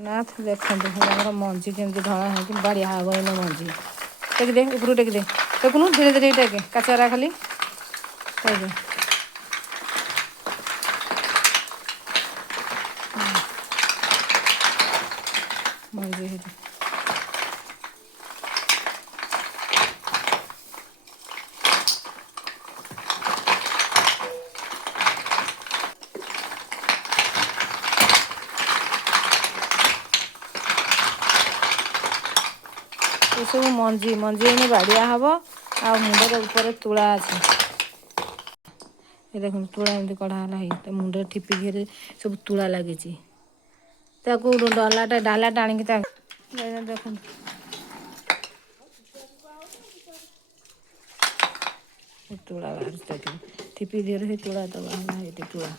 नाथ देखते हमारा मंजी केमती ढला है बढ़िया हम इन मंजी टेक दे ऊपर टेक दे टेकुनु धीरे धीरे टेक कचरा खाली टेक मंजी ये सब मंजी मंजी इन बाड़िया हम आ मुंडर ऊपर तुला अच्छे ये देख तुला एमती कढ़ाला मुंडे ठिपी घेरे सब तुला लगी डालाटा डाला टाणिकी देख तुला बाहर ठिपी घेरे तुला दबा तुला